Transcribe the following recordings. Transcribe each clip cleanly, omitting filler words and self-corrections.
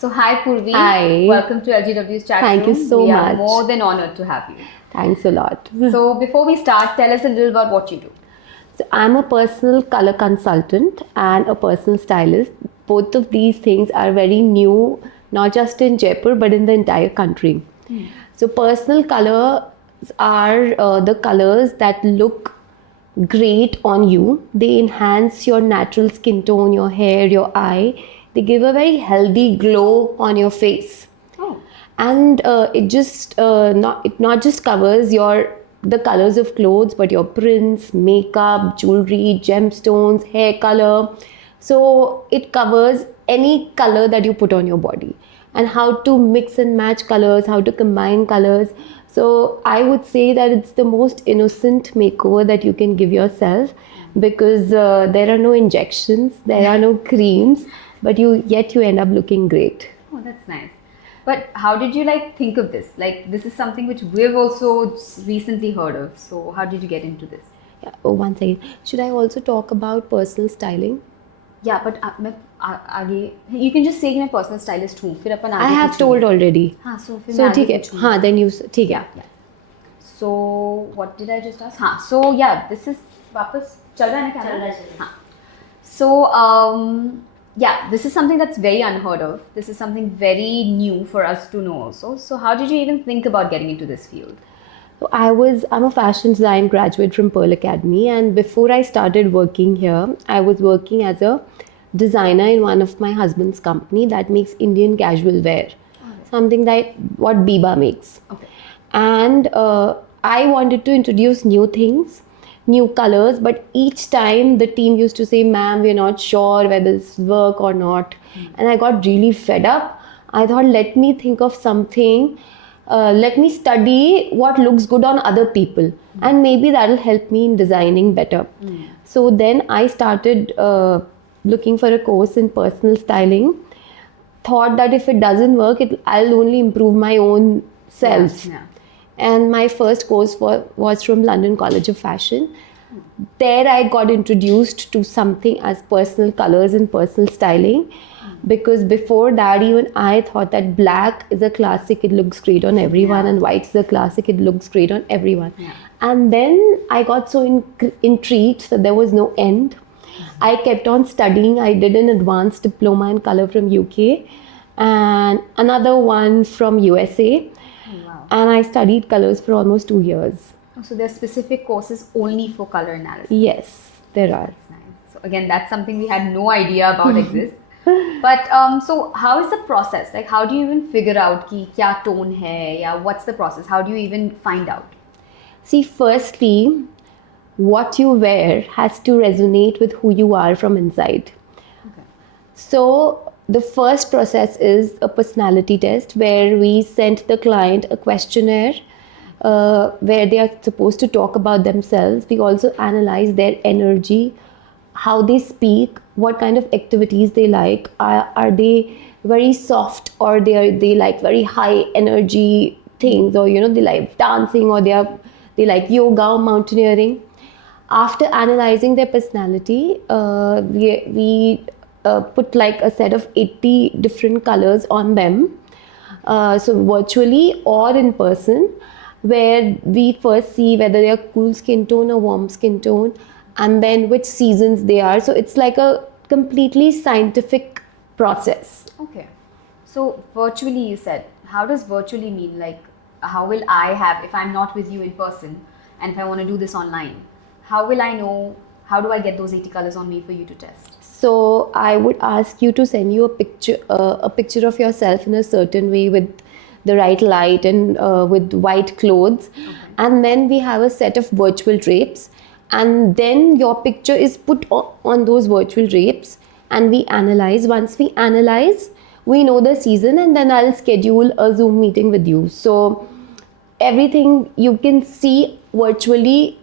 So hi Purvi, Hi. welcome to LGW's chat Thank you room. so We are much. more than honored to have you. Thanks a lot. So before we start, tell us a little about what you do. So I'm a personal color consultant and a personal stylist. Both of these things are very new, not just in Jaipur but in the entire country. So personal colors are the colors that look great on you. They enhance your natural skin tone, your hair, your eye. They give a very healthy glow on your face. Oh, And it not just covers your the colors of clothes, but your prints, makeup, jewelry, gemstones, hair color. So it covers any color that you put on your body, and how to mix and match colors, how to combine colors. So I would say that it's the most innocent makeover that you can give yourself, because there are no injections, there are no creams, but you end up looking great. oh, that's nice. But how did you think of this? Like this is something which we've also recently heard of. So how did you get into this? Yeah. Oh, one second. Should I also talk about personal styling? Yeah, but मैं आगे you can just say कि मैं personal stylist हूँ. फिर अपन I आगे have पूछेंगे. told already. हाँ, so फिर So मैं आगे ठीक है. पूछूँगी. हाँ, then you ठीक है. Yeah. So what did I just ask? हाँ, so yeah, this is वापस चल रहा है ना कैमरा? हाँ. So yeah, this is something that's very unheard of. This is something very new for us to know also. So how did you even think about getting into this field? So I'm a fashion design graduate from Pearl Academy, and before I started working here, I was working as a designer in one of my husband's company that makes Indian casual wear, something like what Biba makes. Okay. And I wanted to introduce new things, new colors, but each time the team used to say, "Ma'am, we're not sure whether this work or not," and I got really fed up. I thought, let me think of something. Let me study what looks good on other people, and maybe that'll help me in designing better. So then I started looking for a course in personal styling. Thought that if it doesn't work, I'll only improve my own self. Yeah. And my first course was from London College of Fashion. There I got introduced to something as personal colors and personal styling, because before that even I thought that black is a classic, it looks great on everyone, Yeah. and white is a classic, it looks great on everyone. Yeah. And then I got so intrigued that there was no end. I kept on studying. I did an advanced diploma in color from UK and another one from USA. Oh, wow. And I studied colors for almost 2 years. Oh, so there are specific courses only for color analysis. Yes, there are. That's nice. So again, that's something we had no idea about exists. But so how is the process? Like how do you even figure out कि क्या tone है या what's the process? How do you even find out? See, firstly, what you wear has to resonate with who you are from inside. Okay. So the first process is a personality test where we send the client a questionnaire where they are supposed to talk about themselves. We also analyze their energy, how they speak, what kind of activities they like. Are they very soft, or they like very high energy things, or they like dancing, or they like yoga or mountaineering. After analyzing their personality, we put like a set of 80 different colors on them. So virtually or in person, where we first see whether they are cool skin tone or warm skin tone, and then which seasons they are. So it's like a completely scientific process. Okay. So virtually you said. How does virtually mean? Like how will I have, if I'm not with you in person and if I want to do this online, how will I know, how do I get those 80 colors on me for you to test? So I would ask you to send you a picture of yourself in a certain way with the right light and with white clothes. Okay. And then we have a set of virtual drapes, and then your picture is put on those virtual drapes, and we analyze. Once we analyze, we know the season, and then I'll schedule a Zoom meeting with you. So everything you can see virtually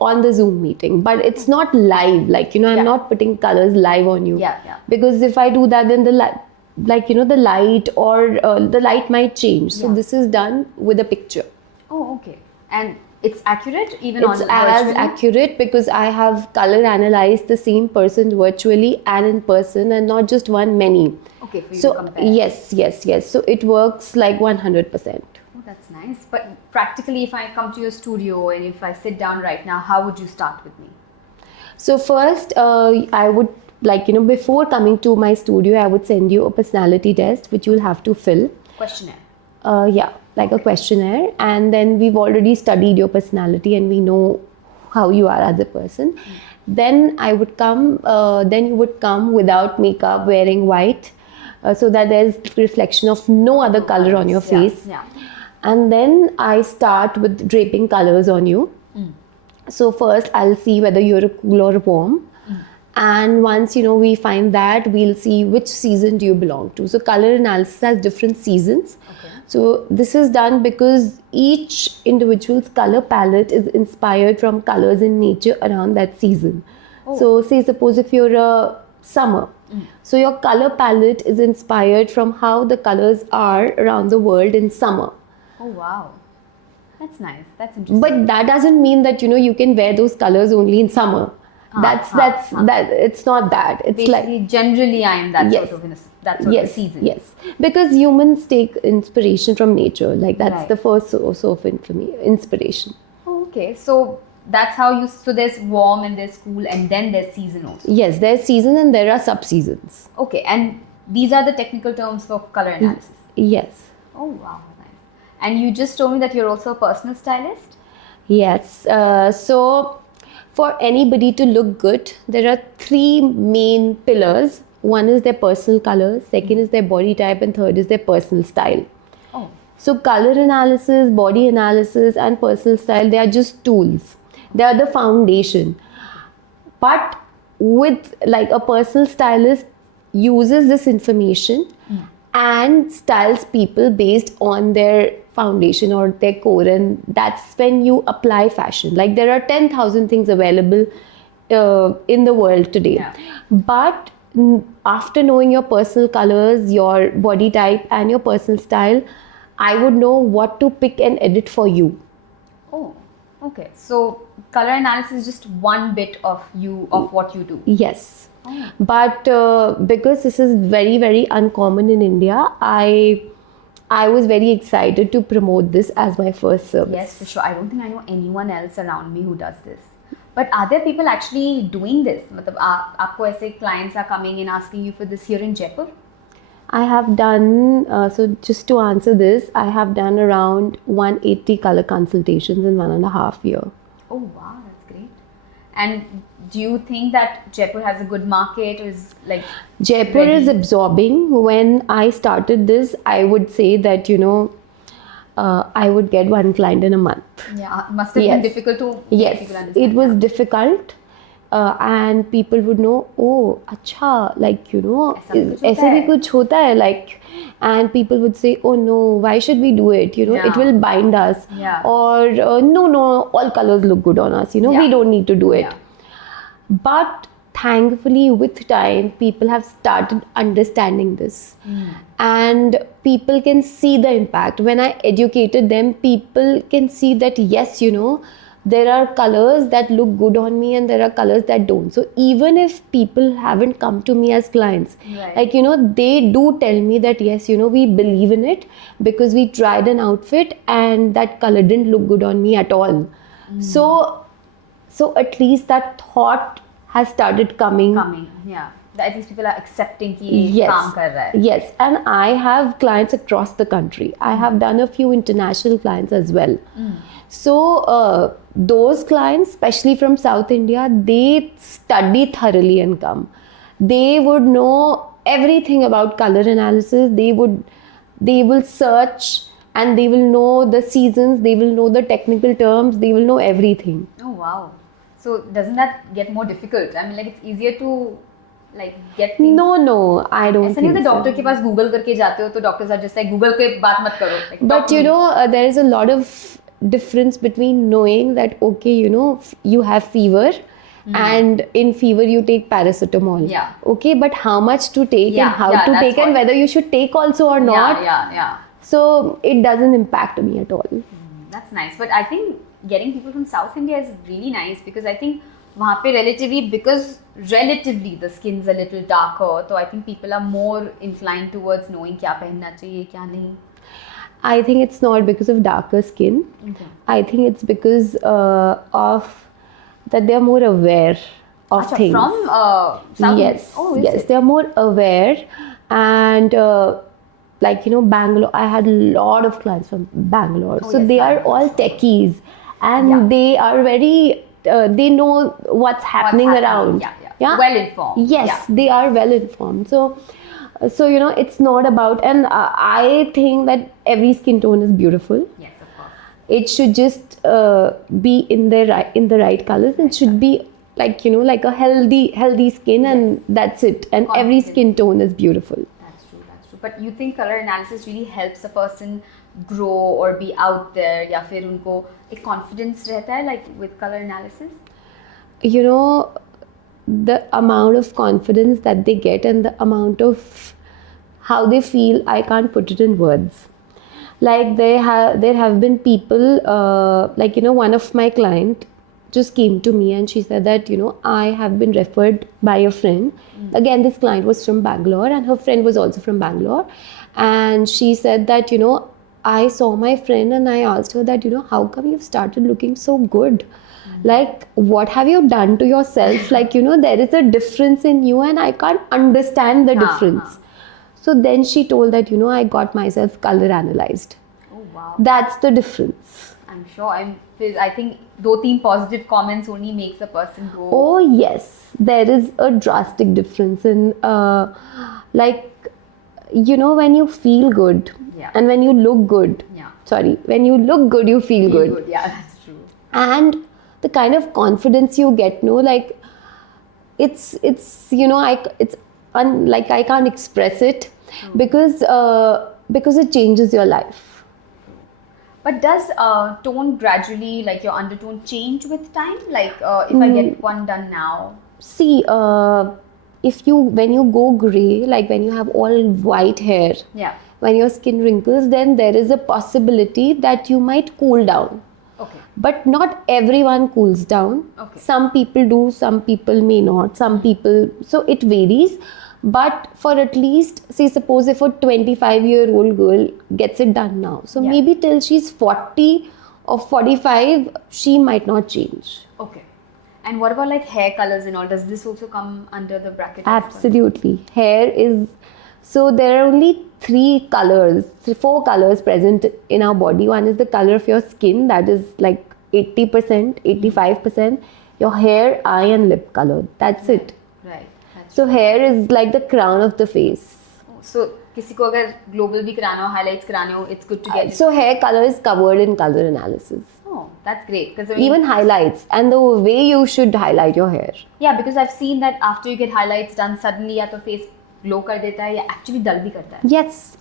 on the Zoom meeting, but it's not live. I'm Yeah. not putting colors live on you. Yeah, yeah. Because if I do that, then the light or the light might change. So Yeah. this is done with a picture. Oh, okay. And it's accurate even It's on as virtually? accurate because I have color analyzed the same person virtually and in person, and not just one, many. Okay, for you So to compare. yes. So it works like 100%. Oh, that's nice. But practically, if I come to your studio and if I sit down right now, how would you start with me? So first, I would before coming to my studio, I would send you a personality test which you'll have to fill. Questionnaire. Yeah, like a questionnaire, and then we've already studied your personality and we know how you are as a person. Then I would come. Then you would come without makeup, wearing white, so that there's reflection of no other color on your face. Yeah. And then I start with draping colors on you. So first I'll see whether you're a cool or a warm. And once we find that, we'll see which season do you belong to. So color analysis has different seasons. Okay. So this is done because each individual's color palette is inspired from colors in nature around that season. Oh. So say suppose if you're a summer, so your color palette is inspired from how the colors are around the world in summer. Oh, wow. That's nice. That's interesting. But that doesn't mean that you can wear those colors only in summer. That it's not that. It's basically, generally, I am that Yes. sort of in that sort of season. Yes, because humans take inspiration from nature. Like that's Right. the first source of inspiration. Oh, okay. So that's how you. So there's warm and there's cool, and then there's season also. Yes, there's season and there are sub-seasons. Okay, and these are the technical terms for color analysis. Yes. Oh, wow, nice. And you just told me that you're also a personal stylist. Yes. So for anybody to look good, there are three main pillars. One is their personal color, second is their body type, and third is their personal style. Oh. So color analysis, body analysis, and personal style, they are just tools. They are the foundation. But with like a personal stylist uses this information and styles people based on their foundation or their core, and that's when you apply fashion. Like there are 10,000 things available in the world today. Yeah. But after knowing your personal colors, your body type, and your personal style, I would know what to pick and edit for you. Oh, okay. So color analysis is just one bit of what you do. Yes. Oh. But because this is very, very uncommon in India, I was very excited to promote this as my first service. Yes, for sure. I don't think I know anyone else around me who does this. But are there people actually doing this? मतलब आपको ऐसे clients are coming and asking you for this here in Jaipur? I have done, so just to answer this, I have done around 180 color consultations in 1.5 years. Oh, wow, that's great. And do you think that Jaipur has a good market, or is like Jaipur is absorbing. When I started this, I would say that I would get one client in a month. Yeah, must have been difficult to make Yes, people understand. it was difficult, and people would know, oh, acha, like ऐसे भी कुछ होता है, like, and people would say, oh no, why should we do it? It will bind us. Yeah. Or no, all colors look good on us. We don't need to do it. Yeah. But thankfully, with time, people have started understanding this. And people can see the impact. When I educated them, people can see that yes, there are colors that look good on me and there are colors that don't. So even if people haven't come to me as clients, Right. like, they do tell me that yes, we believe in it because we tried an outfit and that color didn't look good on me at all. So at least that thought has started coming. Yeah. At least people are accepting कि ये Yes. काम कर रहा है. Yes, and I have clients across the country. I have done a few international clients as well. So those clients, especially from South India, they study thoroughly and come. They would know everything about color analysis. They will search and they will know the seasons. They will know the technical terms. They will know everything. Oh, wow. So doesn't that get more difficult? I mean, like, it's easier to like get things. No, I don't ऐसा नहीं think होता so. Doctor के पास Google करके जाते हो तो doctors are just like Google पे बात मत करो. Like, But talk to me. there is a lot of difference between knowing that okay, you have fever and in fever you take paracetamol. Yeah. Okay, but how much to take Yeah, and how yeah, to that's take and what. whether you should take also or not. Yeah. So it doesn't impact me at all. That's nice. But I think getting people from South India is really nice because I think वहाँ पे relatively the skin's a little darker, so I think people are more inclined towards knowing क्या पहनना चाहिए क्या नहीं. I think it's not because of darker skin. Okay. I think it's because of that they're more aware of Achha, things. From South. Yes, Oh, is yes, it? they're more aware, and like Bangalore. I had a lot of clients from Bangalore, Oh, so yes, they are Bangalore, all sure. techies, and Yeah. they are very. They know what's happening around. Yeah. Well informed. Yes, Yeah. they are well informed. So it's not about, and I think that every skin tone is beautiful. Yes, of course. It should just be in the right colors. It should be like like a healthy skin, and that's it. And every skin tone is beautiful. That's true. But you think color analysis really helps a person grow or be out there, या फिर उनको एक confidence रहता है like with color analysis? The amount of confidence that they get and the amount of how they feel, I can't put it in words. Like there have been people, one of my client just came to me and she said that I have been referred by a friend. Again, this client was from Bangalore and her friend was also from Bangalore, and she said that I saw my friend and I asked her that how come you've started looking so good. Like, what have you done to yourself? Like, there is a difference in you and I can't understand the difference. So then she told that, I got myself color analyzed. Oh, wow. That's the difference. I'm sure. I think 2-3 positive comments only makes a person grow. Oh, yes. There is a drastic difference in, when you feel good and when you look good. Yeah. Sorry, when you look good, you feel good. Yeah, that's true. And the kind of confidence you get, it's I can't express it because it changes your life. But does tone gradually, like your undertone, change with time? Like if I get one done now? See, when you go grey, like when you have all white hair, when your skin wrinkles, then there is a possibility that you might cool down. Okay. But not everyone cools down. Okay. Some people do, some people may not. Some people, so it varies. But for at least, say, suppose if a 25-year-old girl gets it done now, so maybe till she's 40 or 45, she might not change. Okay. And what about like hair colors and all? Does this also come under the bracket? Absolutely. Hair is, so there are only 4 colors present in our body. One is the color of your skin, that is like 80%, 85%. Your hair, eye and lip color. That's it. Right. So hair is like the crown of the face. So किसी को अगर global भी कराना हो, highlights कराने हो, it's good to get it. So hair color is covered in color analysis. Oh, that's great. Even highlights and the way you should highlight your hair. Yeah, because I've seen that after you get highlights done, suddenly या तो face glow कर देता है या actually dull भी करता है. Yes.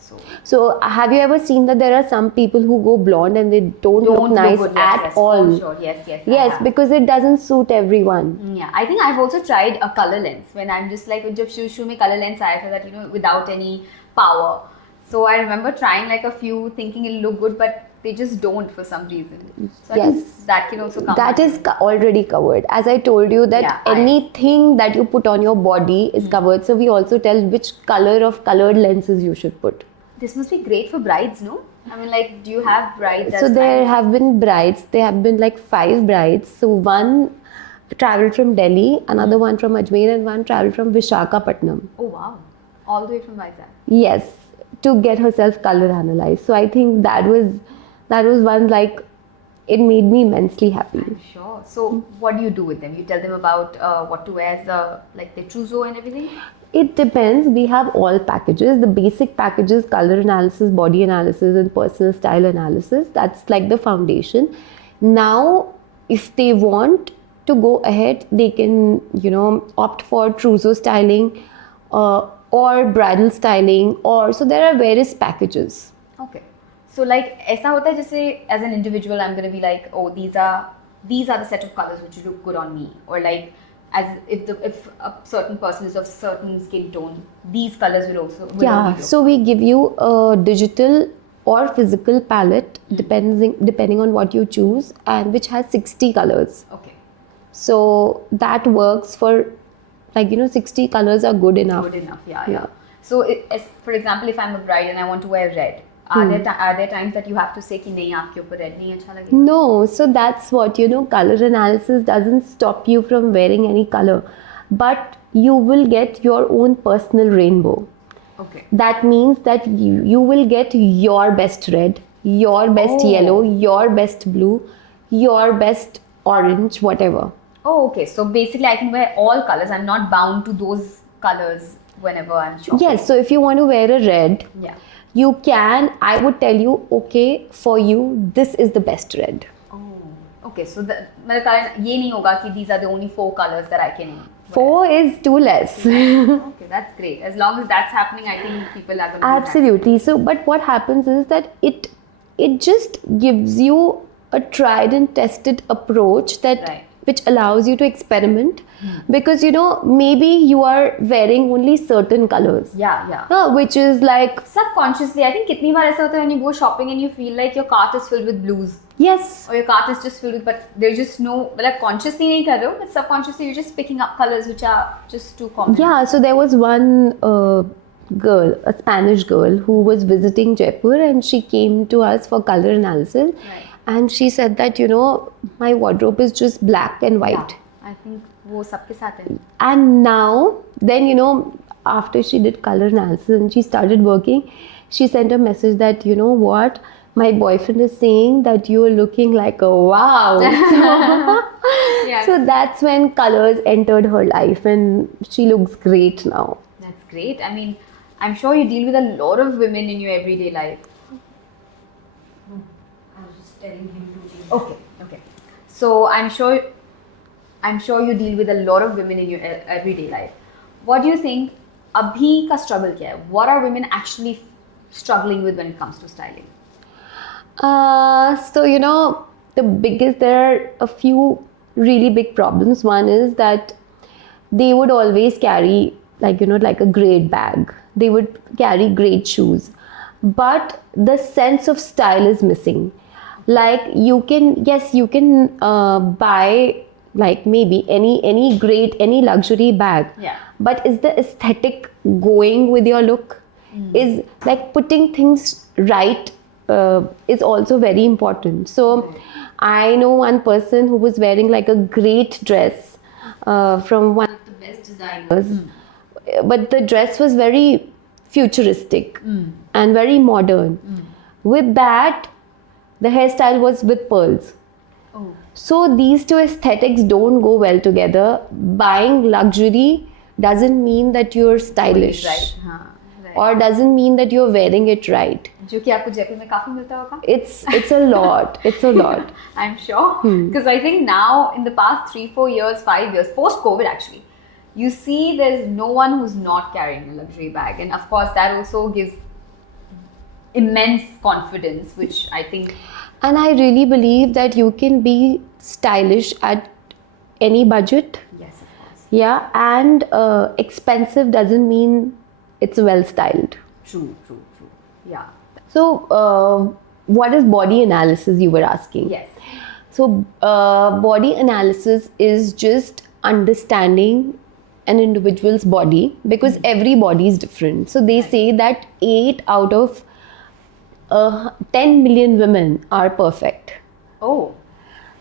So have you ever seen that there are some people who go blonde and they don't look nice at all? Oh, sure. Yes. Yes, because it doesn't suit everyone. Yeah, I think I've also tried a color lens when I'm just like जब शुरू में color lens आया था that without any power. So I remember trying like a few, thinking it'll look good, but they just don't for some reason. So yes, I think that can also come. That is already covered. As I told you that anything that you put on your body is covered. So we also tell which color of colored lenses you should put. This must be great for brides, no? I mean, like, do you have brides? So there have been brides. There have been like 5 brides. So one traveled from Delhi, another one from Ajmer, and one traveled from Visakhapatnam. Oh wow! All the way from Vizag. Yes, to get herself color analyzed. So I think that was one, like, it made me immensely happy. I'm sure. So what do you do with them? You tell them about what to wear as like their trousseau and everything? It depends. We have all packages. The basic packages, color analysis, body analysis, and personal style analysis. That's like the foundation. Now, if they want to go ahead, they can, opt for trousseau styling or bridal styling, so there are various packages. Okay. So like, ऐसा होता है जैसे as an individual, I'm going to be like, oh, these are the set of colors which look good on me, or like, as if a certain person is of certain skin tone, these colors will also. So we give you a digital or physical palette, depending on what you choose, and which has 60 colors. Okay. So that works for, 60 colors are good enough. Good enough, yeah. So, for example, if I'm a bride and I want to wear red, are there times that you have to say कि नहीं आपके ऊपर red नहीं अच्छा लगेगा? No, so that's what, color analysis doesn't stop you from wearing any color, but you will get your own personal rainbow. Okay. That means that you will get your best red, your best yellow, your best blue, your best orange, whatever. Oh, okay. So basically I can wear all colors. I'm not bound to those colors whenever I'm shopping. Yes, so if you want to wear a red, you can. I would tell you, okay, for you, this is the best red. Oh, okay. So ये नहीं होगा कि these are the only 4 colors that I can wear. 4 is too less. Okay, that's great. As long as that's happening, I think people are going to Absolutely. So, but what happens is that it just gives you a tried and tested approach that which allows you to experiment, because maybe you are wearing only certain colors. Which is like subconsciously. I think कितनी बार ऐसा होता है when you go shopping and you feel like your cart is filled with blues. Yes. Or your cart is just filled with, but there's just no, like consciously नहीं कर रहे हो, but subconsciously you're just picking up colors which are just too common. Yeah. So there was one girl, a Spanish girl, who was visiting Jaipur, and she came to us for color analysis. Right. And she said that, my wardrobe is just black and white. Yeah, I think वो सबके साथ है. And now, then, after she did color analysis and she started working, she sent a message that, what? My boyfriend is saying that you are looking like a wow. So that's when colors entered her life, and she looks great now. That's great. I mean, I'm sure you deal with a lot of women in your everyday life. Okay. So I'm sure you deal with a lot of women in your everyday life. What do you think abhi ka struggle kya hai? What are women actually struggling with when it comes to styling? So there are a few really big problems. One is that they would always carry like a great bag. They would carry great shoes, but the sense of style is missing. Like you can buy like maybe any luxury bag, but is the aesthetic going with your look? Is like putting things right is also very important. So I know one person who was wearing like a great dress from one of the best designers, but the dress was very futuristic and very modern. With that, the hairstyle was with pearls. So these two aesthetics don't go well together. Buying luxury doesn't mean that you're stylish, or doesn't mean that you're wearing it right. जो कि आपको जयपुर में काफी मिलता होगा. It's a lot. It's a lot. I'm sure, because I think now in the past 3-4 years, 5 years, post COVID actually, you see there's no one who's not carrying a luxury bag, and of course that also gives immense confidence, which I think. And I really believe that you can be stylish at any budget. Yes, of course. Yeah, and expensive doesn't mean it's well styled. True. Yeah. So, what is body analysis, you were asking? Yes. So, body analysis is just understanding an individual's body, because every body is different. So, they say that 8 out of 10 million women are perfect. Oh.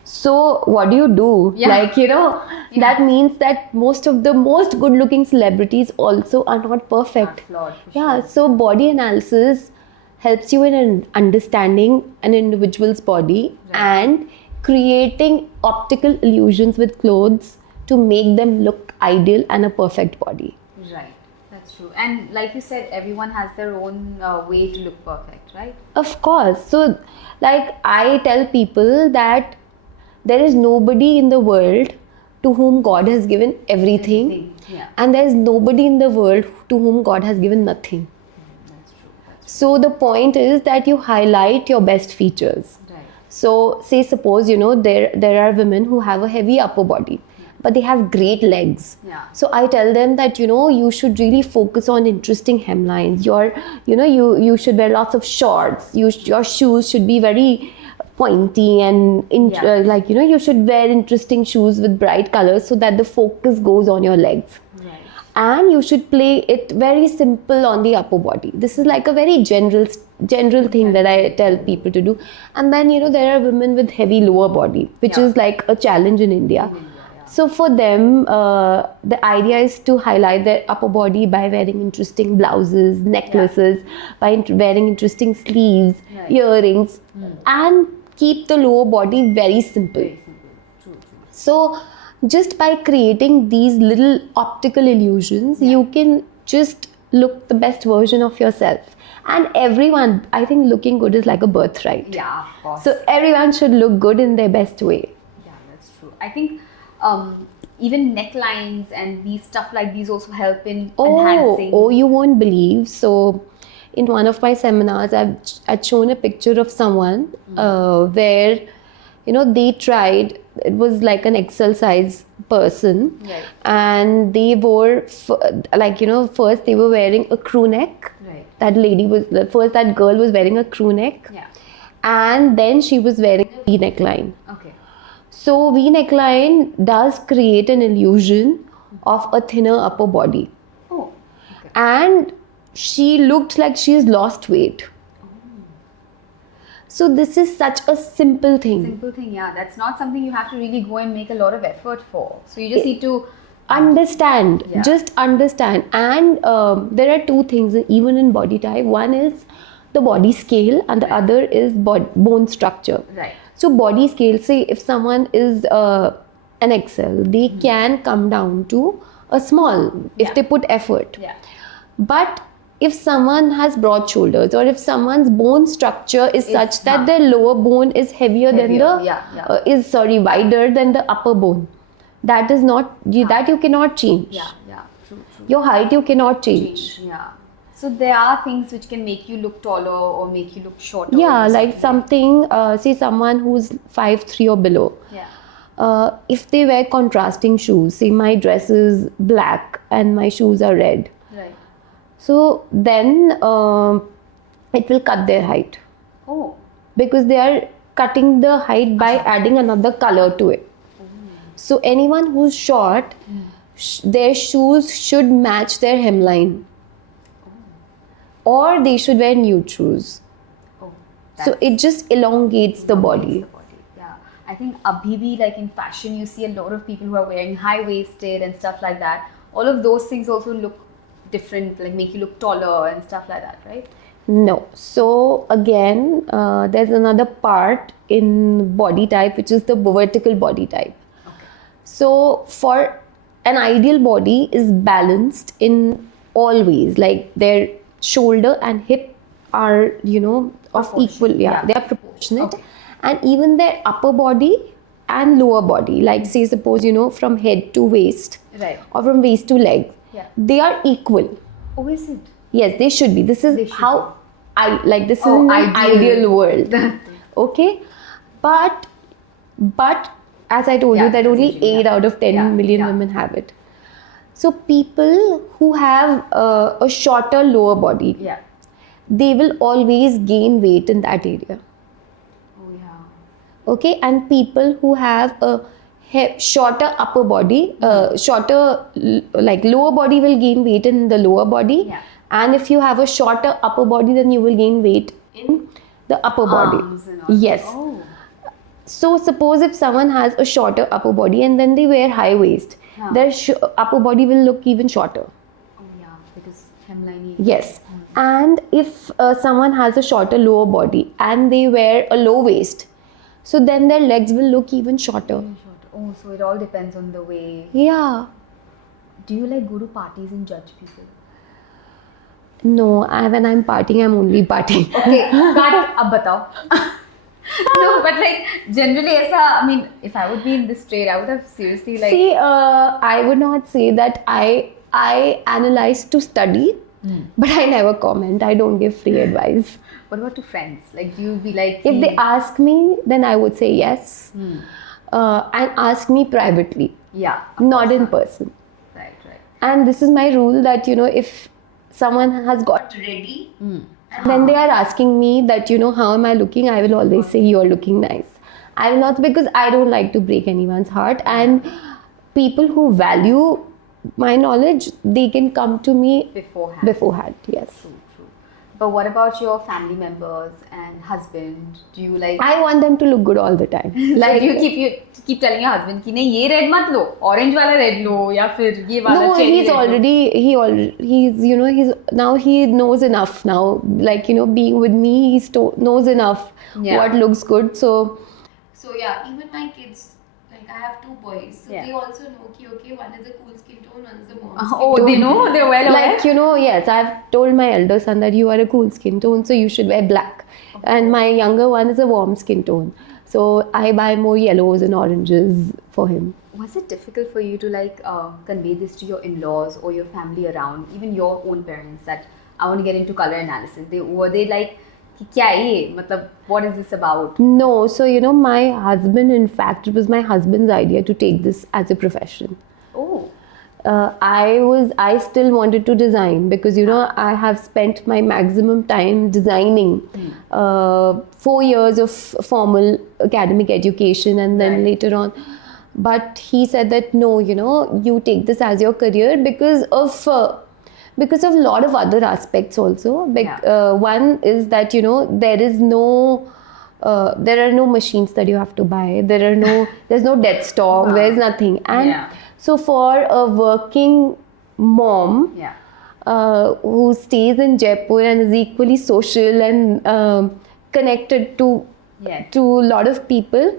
So what do you do? Like, that means that most of the most good looking celebrities also are not perfect. Flawed, sure. So body analysis helps you in understanding an individual's body and creating optical illusions with clothes to make them look ideal and a perfect body. Right. That's true. And like you said, everyone has their own way to look perfect, right? Of course. So, like I tell people that there is nobody in the world to whom God has given everything. And there is nobody in the world to whom God has given nothing. That's true. So the point is that you highlight your best features. Right. So say suppose, there are women who have a heavy upper body, but they have great legs. Yeah. So I tell them that, you should really focus on interesting hemlines. You should wear lots of shorts. Your shoes should be very pointy and you should wear interesting shoes with bright colors so that the focus goes on your legs. Right. And you should play it very simple on the upper body. This is like a very general thing that I tell people to do. And then there are women with heavy lower body, which is like a challenge in India. So for them, the idea is to highlight their upper body by wearing interesting blouses, necklaces, by wearing interesting sleeves, earrings, and keep the lower body very simple. Very simple. True. So just by creating these little optical illusions, you can just look the best version of yourself. And everyone, I think looking good is like a birthright. Yeah, of course. So everyone should look good in their best way. Yeah, that's true. I think even necklines and these stuff like these also help in enhancing. Oh, you won't believe. So in one of my seminars, I'd shown a picture of someone where, they tried, it was like an XL size person. Right. And they wore, first they were wearing a crew neck. Right. That girl was wearing a crew neck. Yeah. And then she was wearing a V neckline. Okay. So V neckline does create an illusion of a thinner upper body. Oh. Okay. And she looked like she's lost weight. So this is such a simple thing. Simple thing, yeah. That's not something you have to really go and make a lot of effort for. So you just need to understand. Yeah. Just understand. And there are two things even in body type. One is the body scale and the other is bone structure. Right. So body scale, say if someone is an XL, they can come down to a small if they put effort. Yeah. But if someone has broad shoulders or if someone's bone structure is such that their lower bone is heavier than the wider than the upper bone, that is not that you cannot change. Yeah. True. Your height you cannot change. Yeah. So there are things which can make you look taller or make you look shorter. Yeah, like something, say someone who's 5'3" or below. Yeah. If they wear contrasting shoes, say my dress is black and my shoes are red. Right. So then it will cut their height. Oh. Because they are cutting the height by adding another color to it. So anyone who's short, their shoes should match their hemline. Or they should wear nude shoes. Oh. So it just elongates the body. Yeah. I think abhi bhi, like in fashion, you see a lot of people who are wearing high-waisted and stuff like that. All of those things also look different, like make you look taller and stuff like that, right? No. So again, there's another part in body type, which is the vertical body type. Okay. So for an ideal body is balanced in all ways, like their shoulder and hip are, of equal, they are proportionate. Okay. And even their upper body and lower body, like say suppose, from head to waist, Right. or from waist to leg, they are equal. Oh, is it? Yes, they should be. This is how this is an ideal world. Okay, but as I told you, that only 8 out of 10 million women have it. So people who have a shorter lower body, they will always gain weight in that area. Oh yeah. Okay, and people who have a shorter upper body, lower body will gain weight in the lower body. Yeah. And if you have a shorter upper body, then you will gain weight in the upper body. Yes. Oh. So suppose if someone has a shorter upper body and then they wear high waist, their upper body will look even shorter. Oh yeah, because hemline. Yes. And if someone has a shorter lower body and they wear a low waist, so then their legs will look even shorter. Oh, so it all depends on the way. Yeah. Do you like go to parties and judge people? No, when I'm partying, I'm only partying. Okay, but ab batao. No, but like generally, I mean, if I would be in this trade, I would have seriously like. See, I would not say that I analyze to study, but I never comment. I don't give free advice. What about to friends? Like, do you be like? If they ask me, then I would say yes. And ask me privately. Yeah. not in person. Right, right. And this is my rule that, if someone has got ready and then they are asking me that, how am I looking, I will always say you're looking nice. I will not, because I don't like to break anyone's heart. And people who value my knowledge, they can come to me beforehand. Yes. True, true. But what about your family members and husband? Do you like? I want them to look good all the time. Like, do you keep telling your husband कि नहीं ये red मत लो, orange वाला red लो, या फिर ये वाला No, cherry he's red already he's now he knows enough now. Like, being with me, he knows enough what looks good. So yeah, even my kids, like I have 2 boys, so they also know okay, one is a cool skin tone, one is a warm skin tone. Oh, they know, they're well aware. Like, yes, I've told my elder son that you are a cool skin tone, so you should wear black. And my younger one is a warm skin tone, so I buy more yellows and oranges for him. Was it difficult for you to convey this to your in-laws or your family around, even your own parents, that I want to get into color analysis? Were they like, कि क्या है ये? मतलब, what is this about? No, so my husband, in fact, it was my husband's idea to take this as a profession. Oh. I still wanted to design because I have spent my maximum time designing. 4 years of formal academic education and then later on. But he said that no, you take this as your career because of a lot of other aspects also. One is that there is no there are no machines that you have to buy. There's no dead stock. There's nothing. And so for a working mom who stays in Jaipur and is equally social and connected to a lot of people,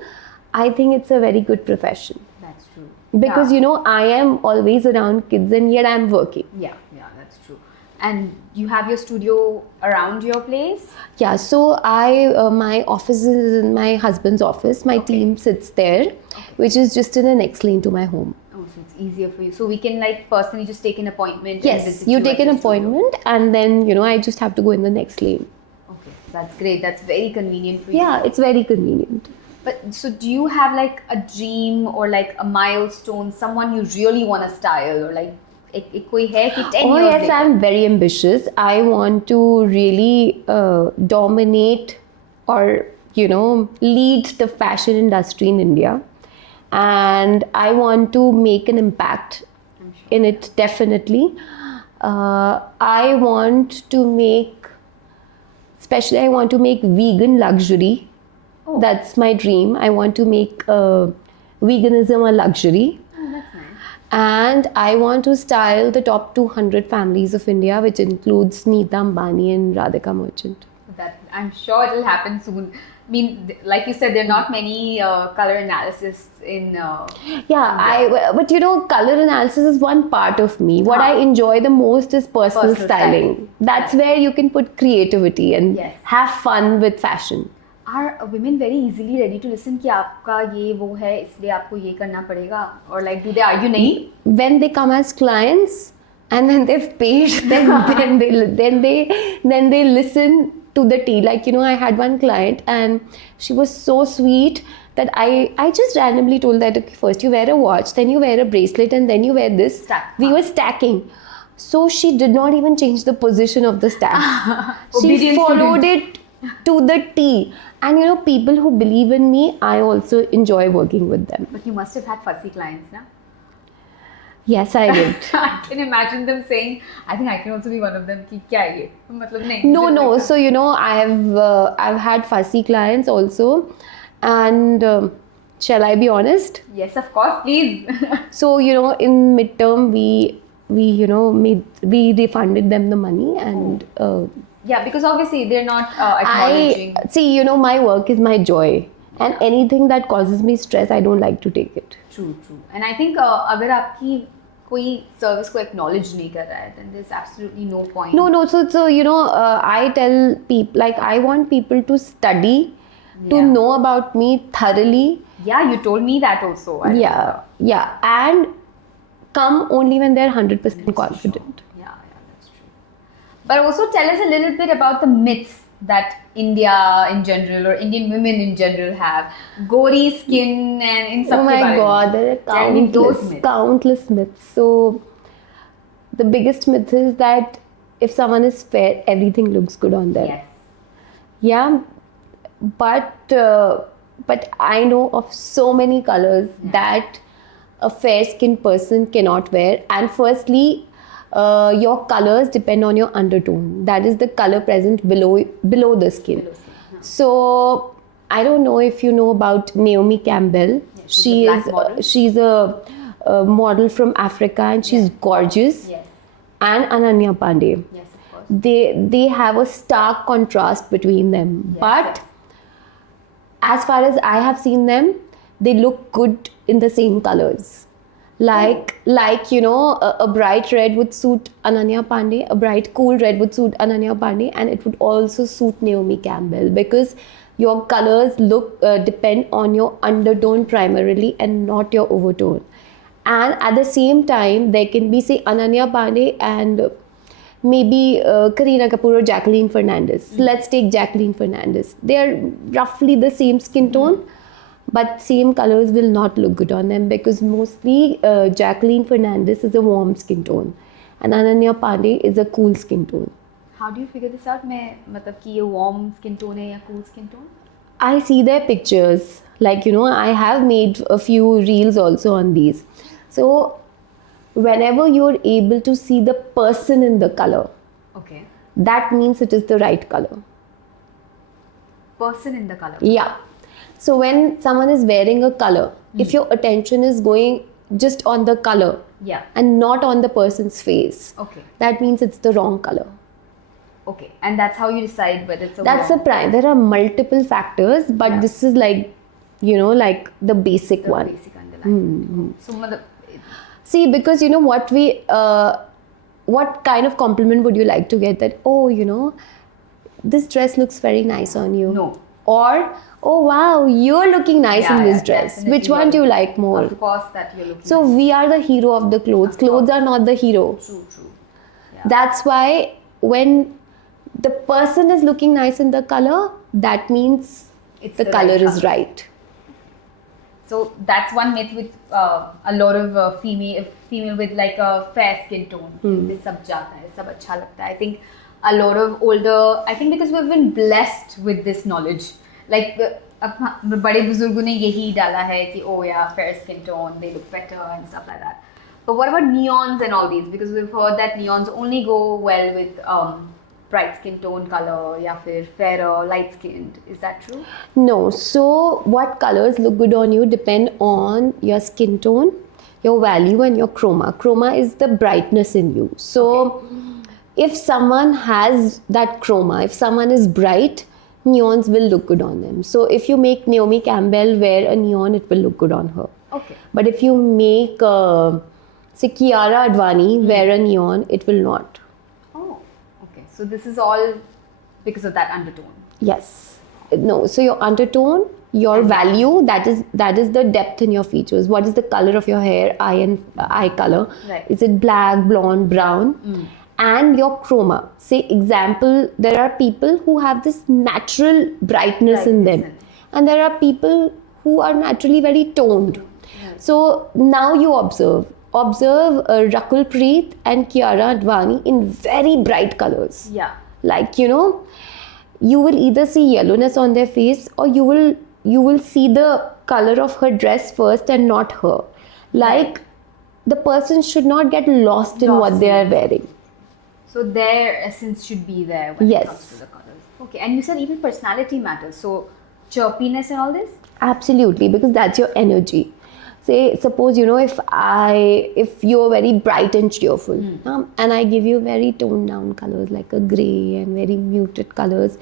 I think it's a very good profession. That's true. Because I am always around kids and yet I'm working. Yeah, that's true. And you have your studio around your place? Yeah, so my office is in my husband's office. My team sits there, which is just in the next lane to my home. Oh, so it's easier for you. So we can personally just take an appointment. Yes, and visit you take an appointment studio. And then I just have to go in the next lane. Okay, that's great. That's very convenient for you. Yeah, it's very convenient. But so do you have a dream or a milestone, someone you really want to style, or koi hai ki 10 Oh years yes, later? I'm very ambitious. I want to really dominate or lead the fashion industry in India, and I want to make an impact in it, definitely. I want to make vegan luxury. Oh. That's my dream. I want to make veganism a luxury. Oh, that's nice. And I want to style the top 200 families of India, which includes Neeta Ambani and Radhika Merchant. That I'm sure it'll happen soon. I mean, like you said, there are not many color analysis in. But color analysis is one part of me. What I enjoy the most is personal styling. That's where you can put creativity and have fun with fashion. Are women very easily ready to listen कि आपका ये वो है इसलिए आपको ये करना पड़ेगा, or do they argue नहीं? When they come as clients and then they've paid, then they listen to the tea. I had one client and she was so sweet that I just randomly told that, okay, first you wear a watch, then you wear a bracelet, and then you wear this. We were stacking. So she did not even change the position of the stack. She followed it to the T. And people who believe in me, I also enjoy working with them. But you must have had fussy clients, na? Yes, I did. I can imagine them saying, I think I can also be one of them. Ki kya hai ye? Matlab nahi. No. So I've had fussy clients also, and shall I be honest? Yes, of course, please. So in midterm we refunded them the money and. Yeah, because obviously they're not acknowledging. My work is my joy, and anything that causes me stress, I don't like to take it. True. And I think अगर आपकी कोई service को acknowledge नहीं कर रहा है, then there's absolutely no point. No. So I tell people, I want people to study, to know about me thoroughly. Yeah, you told me that also. Yeah, and come only when they're 100% confident. Yeah, that's true. But also tell us a little bit about the myths that India in general or Indian women in general have? Gory skin and in Oh my God, there are Tell me those myths. countless myths. So the biggest myth is that if someone is fair, everything looks good on them. Yes. Yeah, but I know of so many colors that a fair skinned person cannot wear. And firstly, your colors depend on your undertone. That is the color present below the skin. So I don't know if you know about Naomi Campbell. She's a model from Africa, and she's gorgeous. Yes. And Ananya Pandey. Yes, of course. They have a stark contrast between them. Yes, but as far as I have seen them, they look good in the same colors. Like you know, a bright red would suit Ananya Pandey, a bright cool red would suit Ananya Pandey, and it would also suit Naomi Campbell, because your colors depend on your undertone primarily and not your overtone. And at the same time, there can be, say, Ananya Pandey and maybe Kareena Kapoor or Jacqueline Fernandez. Let's take Jacqueline Fernandez. They are roughly the same skin tone, but same colors will not look good on them, because mostly Jacqueline Fernandez is a warm skin tone and Ananya Pandey is a cool skin tone. How do you figure this out? मतलब कि ये warm skin tone है या cool skin tone? I see their pictures. Like, you know, I have made a few reels also on these. So whenever you're able to see the person in the color, okay, that means it is the right color. Person in the color? Yeah. So when someone is wearing a color, if your attention is going just on the color and not on the person's face, okay, that means it's the wrong color. Okay, and that's how you decide whether it's a That's the prime. There are multiple factors, but this is like, you know, like the basic one. Basic underlying. So, see, because you know what what kind of compliment would you like to get, that, oh, you know, this dress looks very nice on you? No. Or, oh wow, you're looking nice in this dress. Which one do you like more? Of course, that you're looking So nice. we are the hero of the clothes. Clothes are not the hero. True. Yeah. That's why when the person is looking nice in the color, that means the color is right. So that's one myth with a lot of female with like a fair skin tone. This sab jata hai, sab acha lagta hai. I think a lot of older, I think because we've been blessed with this knowledge. Like बड़े बुजुर्गों ने यही डाला है कि oh yeah, fair skin tone, they look better and stuff like that. But what about neons and all these? Because we've heard that neons only go well with bright skin tone color, ya fir fairer, light skinned. Is that true? No. So what colors look good on you depend on your skin tone, your value, and your chroma. Chroma is the brightness in you. So if someone has that chroma, if someone is bright, neons will look good on them. So if you make Naomi Campbell wear a neon, it will look good on her. Okay. But if you make, say, Kiara Advani wear a neon, it will not. Oh, okay. So this is all because of that undertone. Yes. No. So your undertone, your value, that is the depth in your features. What is the color of your hair, eye color? Right. Is it black, blonde, brown? And your chroma. Say, example, there are people who have this natural brightness in them, and there are people who are naturally very toned. So now you observe Rakul Preet and Kiara Advani in very bright colors. Yeah. Like, you know, you will either see yellowness on their face, or you will see the color of her dress first and not her. Like, the person should not get lost in what they are wearing. So their essence should be there when it comes to the colors. Okay, and you said even personality matters. So chirpiness and all this? Absolutely, because that's your energy. Say, suppose, you know, if you're very bright and cheerful, and I give you very toned down colors like a grey and very muted colors,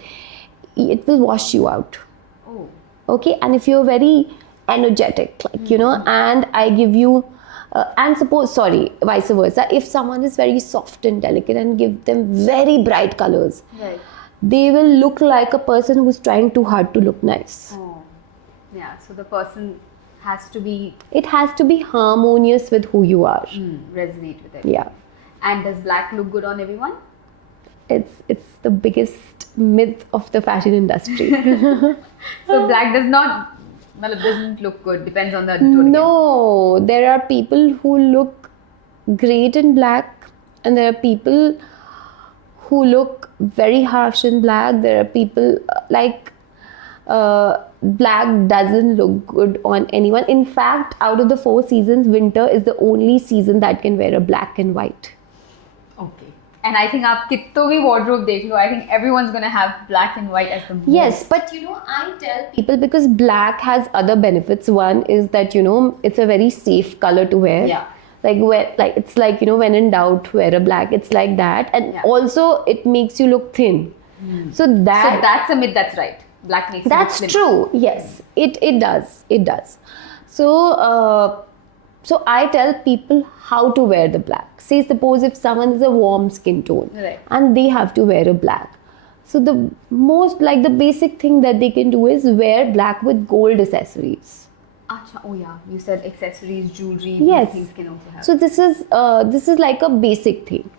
it will wash you out. Oh. Okay, and if you're very energetic, like, you know, and I give you and suppose, vice versa, if someone is very soft and delicate and give them very bright colors, they will look like a person who's trying too hard to look nice. Oh. Yeah, so the person has to be... It has to be harmonious with who you are. Resonate with it. Yeah. And does black look good on everyone? It's the biggest myth of the fashion industry. So black doesn't look good. Depends on the auditorium. No, there are people who look great in black, and there are people who look very harsh in black. There are people black doesn't look good on anyone. In fact, out of the 4 seasons, winter is the only season that can wear a black and white. Okay. And I think आप कित्तो भी wardrobe देख लो, I think everyone's gonna have black and white as the most. Yes, but I tell people, because black has other benefits. One is that it's a very safe color to wear. Yeah. It's like when in doubt, wear a black. It's like that, and also it makes you look thin. So that's a myth. That's right. Black makes you look that's slim. true. Yes, it does. So I tell people how to wear the black. Say suppose if someone is a warm skin tone, right, and they have to wear a black. So the basic thing that they can do is wear black with gold accessories. Achha, oh yeah, you said accessories, jewelry, Yes. these things can also have. So this is like a basic thing.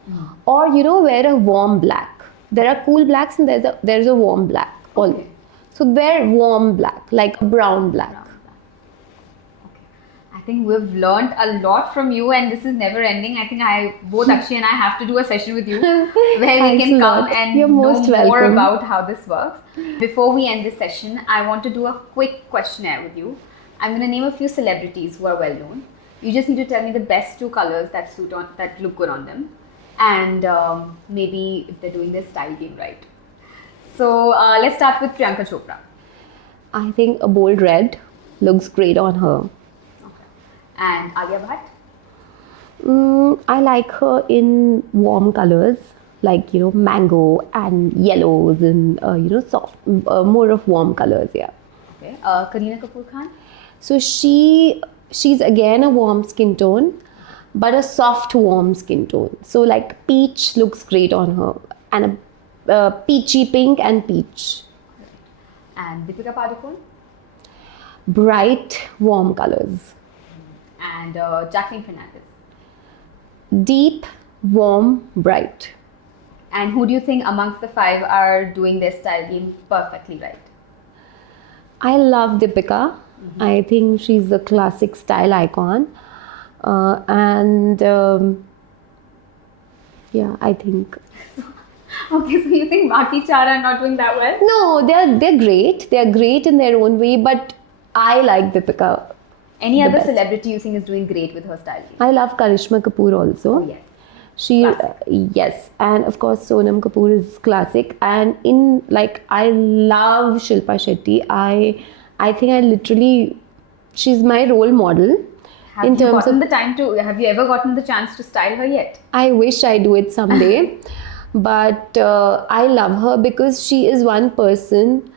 Or wear a warm black. There are cool blacks and there's a warm black. Okay. So wear warm black, like a brown black. Okay. I think we've learned a lot from you, and this is never ending. I think both Akshay and I have to do a session with you where we can come and You're most know more welcome. about how this works. Before we end this session, I want to do a quick questionnaire with you. I'm going to name a few celebrities who are well known. You just need to tell me the best 2 colors that look good on them, and maybe if they're doing their style game right. So let's start with Priyanka Chopra. I think a bold red looks great on her. Okay. And Alia Bhatt? I like her in warm colors, like mango and yellows and soft, more of warm colors. Yeah. Okay. Kareena Kapoor Khan? So she's again a warm skin tone, but a soft warm skin tone. So like peach looks great on her, and a peachy pink and peach. And Deepika Padukone? Bright warm colors. And Jacqueline Fernandez? Deep, warm, bright. And who do you think amongst the 5 are doing their style game perfectly right? I love Deepika. I think she's a classic style icon. I think. Okay, so you think Baki 4 are not doing that well? No, they're great. They're great in their own way, but I like Deepika. Any other celebrity you think is doing great with her style game? I love Karishma Kapoor also. Oh, yes. Yes, and of course Sonam Kapoor is classic. And I love Shilpa Shetty. I think she's my role model. Have you ever gotten the chance to style her yet? I wish I do it someday. But I love her because she is one person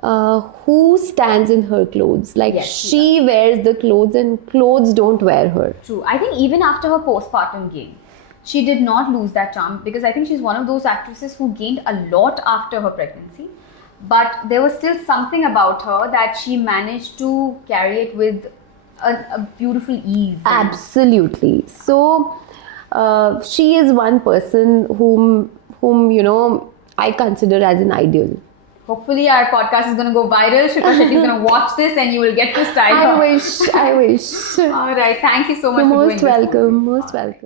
who stands in her clothes. She wears the clothes and clothes don't wear her. True. I think even after her postpartum game, she did not lose that charm, because I think she's one of those actresses who gained a lot after her pregnancy. But there was still something about her that she managed to carry it with a beautiful ease. Absolutely. So she is one person whom I consider as an ideal. Hopefully our podcast is going to go viral. Shilpa Shetty is going to watch this and you will get to style her. I wish. All right. Thank you so much for doing this. Most welcome.